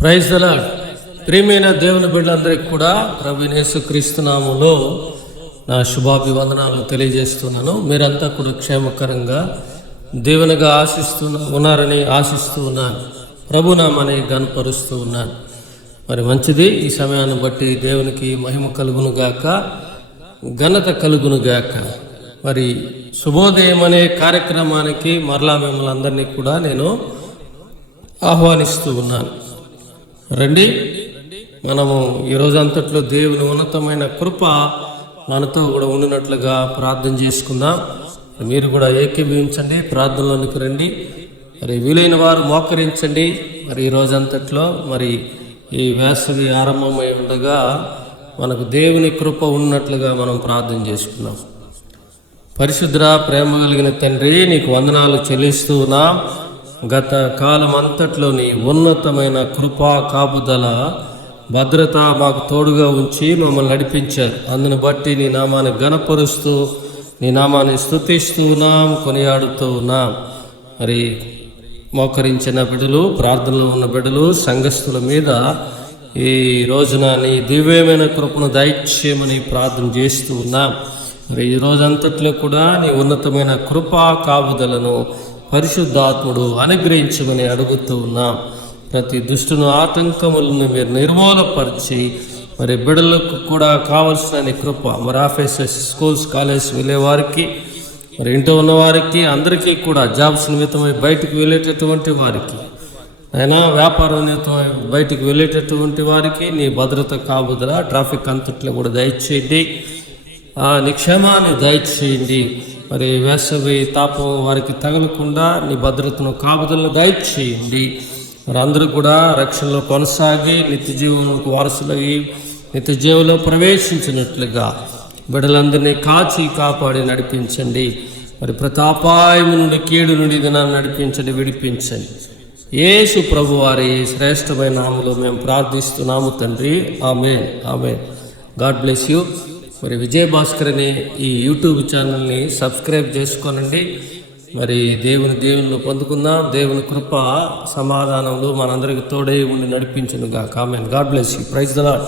Praise దల ప్రియమైన దేవుని బిడ్డలందరికీ కూడా ప్రవీణేశు క్రీస్తునాములో నా శుభాభివందనాలు తెలియజేస్తున్నాను. మీరంతా కూడా క్షేమకరంగా దేవునిగా ఆశిస్తూ ఉన్నారని ఆశిస్తూ ఉన్నాను. ప్రభునామని గనపరుస్తూ ఉన్నాను. మరి మంచిది ఈ సమయాన్ని బట్టి దేవునికి మహిమ కలుగును గాక ఘనత కలుగును గాక మరి శుభోదయం అనే కార్యక్రమానికి మరలా మిమ్మల్ని అందరినీ కూడా నేను ఆహ్వానిస్తూ ఉన్నాను. రండి. మనము ఈ రోజంతట్లో దేవుని ఉన్నతమైన కృప మనతో కూడా ఉండినట్లుగా ప్రార్థన చేసుకుందాం. మీరు కూడా ఏకీభవించండి ప్రార్థనలోనికి రండి. మరి వీలైన వారు మోకరించండి. మరి ఈ రోజంతట్లో మరి ఈ వేసవి ఆరంభమై ఉండగా మనకు దేవుని కృప ఉన్నట్లుగా మనం ప్రార్థన చేసుకున్నాం పరిశుద్ర ప్రేమ కలిగిన తండ్రి నీకు వందనాలు చెల్లిస్తూ ఉన్నాం. గత కాలం ఉన్నతమైన కృపా కాపుదల భద్రత మాకు తోడుగా ఉంచి మమ్మల్ని నడిపించారు. అందుని బట్టి నీ నామాన్ని గనపరుస్తూ నీ నామాన్ని స్థుతిస్తూ ఉన్నాం కొనియాడుతూ ఉన్నాం మరి మోకరించిన బిడ్డలు ప్రార్థనలో ఉన్న బిడ్డలు సంఘస్థుల మీద ఈ రోజున నీ దివ్యమైన కృపను దయచేయమని ప్రార్థన చేస్తూ ఉన్నాం. మరి ఈ రోజంతట్లో కూడా నీ ఉన్నతమైన కృపా కాపుదలను పరిశుద్ధాత్ముడు అనుగ్రహించమని అడుగుతూ ఉన్నాం. ప్రతి దుష్టును ఆటంకములను మీరు నిర్మూలపరిచి మరి బిడ్డలకు కూడా కావలసిన కృప మరి ఆఫీసెస్ స్కూల్స్ కాలేజ్ వెళ్ళే వారికి మరి ఇంట్లో ఉన్న వారికి అందరికీ కూడా జాబ్స్ నిమిత్తమై బయటకు వెళ్ళేటటువంటి వారికి అయినా వ్యాపార నిమిత్తమై బయటికి వెళ్ళేటటువంటి వారికి నీ భద్రత కాపుదల ట్రాఫిక్ అంతట్లో కూడా దయచేయండి. నీ క్షేమాన్ని దయచేయండి. మరి వేసవి తాపం వారికి తగలకుండా నీ భద్రతను కాపుదలను దయచేయండి. మరి అందరూ కూడా రక్షణలో కొనసాగి నిత్య జీవనకు వారసులయ్యి నిత్య జీవంలో ప్రవేశించినట్లుగా బిడ్డలందరినీ కాచి కాపాడి నడిపించండి. మరి ప్రతాపాయము నుండి కీడు నుండి దినాన్ని నడిపించండి విడిపించండి. యేసు ప్రభు వారి శ్రేష్టమైన నామలో మేము ప్రార్థిస్తున్నాము తండ్రి. ఆమె ఆమె గాడ్ బ్లెస్ యూ. మరి విజయ్ భాస్కర్ అనే ఈ యూట్యూబ్ ఛానల్ని సబ్స్క్రైబ్ చేసుకోనండి. మరి దేవుని దేవుని పొందుకుందాం. దేవుని కృప సమాధానంలో మనందరికి తోడై ఉండి నడిపించునుగా comment god bless you. Praise the lord